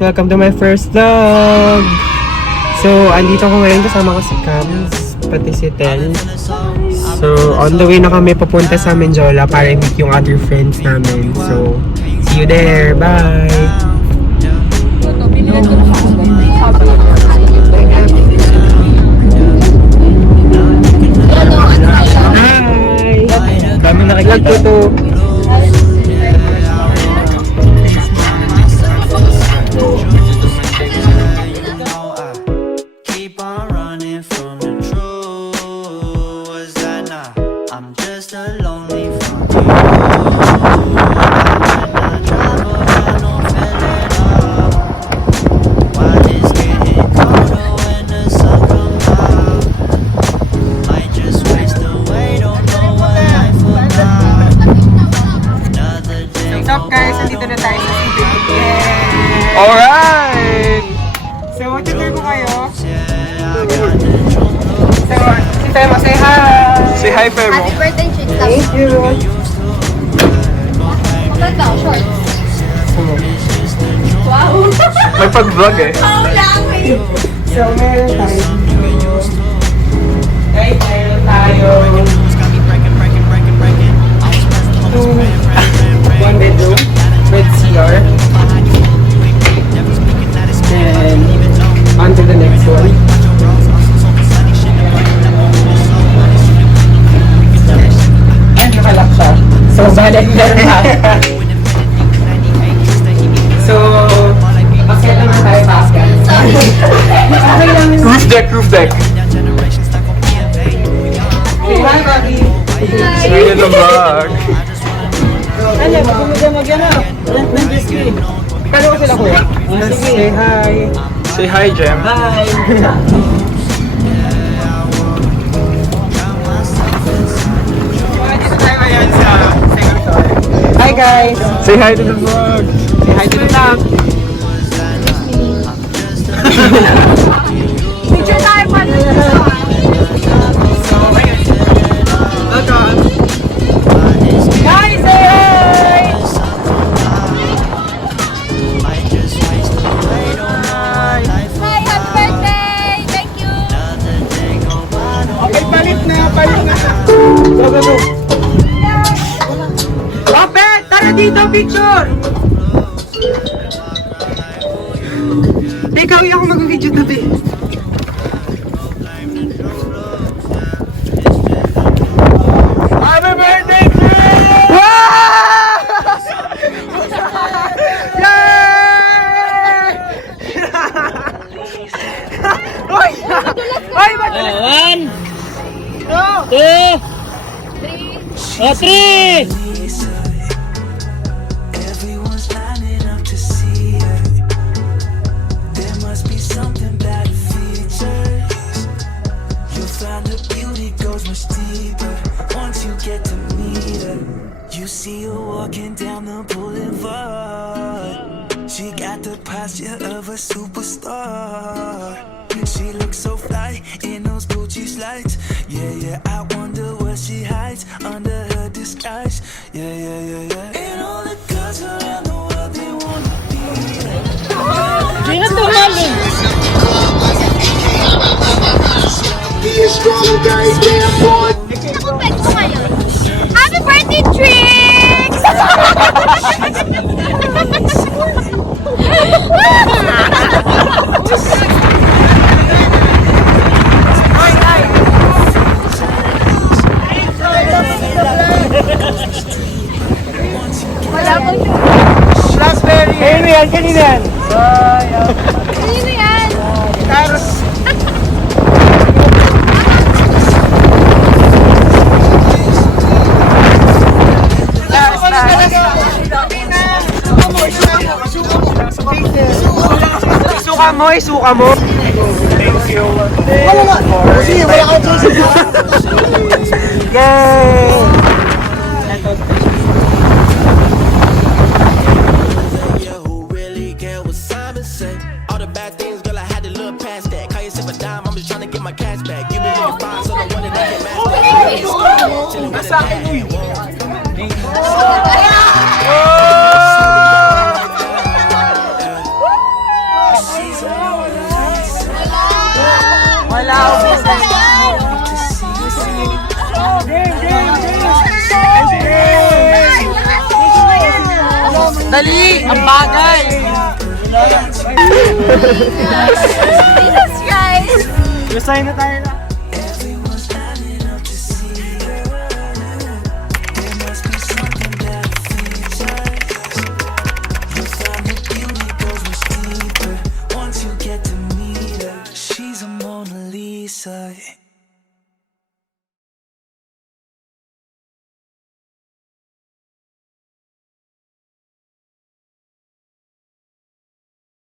Welcome to my first vlog! So, andito ko ngayon kasama ko si Cams, pati si Tel. So, on the way na kami papunta sa Menjola para i-meet yung other friends namin. So, see you there! Bye! Hi! Daming nakikinig to. Alright! So, tutur ko kayo. So, si Femo, say hi! Say hi, Femo. Happy birthday, Trix. Thank you! Maganda, shorts. Wow! May pag-vlog eh. Oh, lang! So, meron tayo. Guys, meron tayo. One bedroom with CR. And on to the next one. And nakalak siya. So, balik na rin. So, bakit naman tayo basket? Roof deck, roof deck. Hi, Bobby. Say in the vlog. Ano, mag-yan na. Kano ko sila, kuya? Say hi. Say hi, Jem. Hi. Hi, guys. Say hi to the vlog. Say hi to the vlog. Picture tayo pa dito. Welcome. Guys, say hi. Hi, happy birthday! Thank you! Okay, palit na. Go, go, go. Opet, tara dito, picture. Ikaw, ako mag-video na, be. Happy birthday, Chris! Wow! Yay! Oy! Oy, madalas! 1, 2, 3! Everyone's lining up to see her. There must be something about her features. You'll find her beauty goes much deeper once you get to meet her. You see her walking down the boulevard. She got the posture of a superstar. She looks so fly in those Gucci slides. Yeah, yeah, I wonder what she hides under her disguise. Yeah, yeah, yeah, yeah. And all the girls around the world, they wanna be her. Sino tumali? He is strong, very damn boy. Happy birthday, Trix! Wala ko siya. Blackberry! Kanino yan? Kanino yan? Sino yan? Carlos! Isuka mo, isuka mo. Thank you. Sige, wala ka dyan. Yay! Who really care what Simon say? All the bad things, girl, I had to look past that. Call yourself a dime, I'm just trying to get my cash back. You been looking fine, so no wonder they get mad. sa akin eh. Wala ako. Dali! Ang bagay! Jesus Christ! Resign na tayo na. Everyone's lining up to see her. There must be something that features. You'll find the beauty goes much deeper once you get to meet her. She's a Mona Lisa.